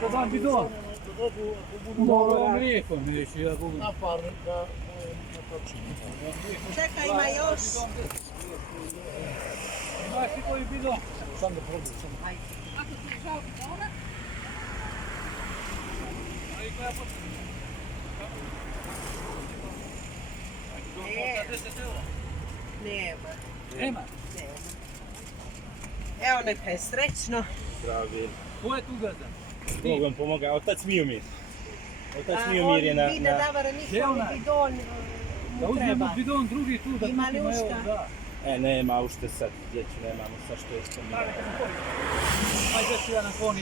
Da dam bidon. Moram rijeko neću, ja budem. Čekaj, ima još. Imaš ti koji bidon? Sam da probam. Ako ti je žao bidona? Nema. Nema. Evo neka je srećno. Zdravi. Ko je tu gazda? Bog vam pomoga. Otac Miomir. Otac Miomir je na... Oni vide davara niko bidon Da mu uzmemo treba. bidon drugi tu da Ima li kupimo, evo, ušta? da. Nema ušte sad, djeću, nemamo sad što je isto. Ajde ću ja na koni.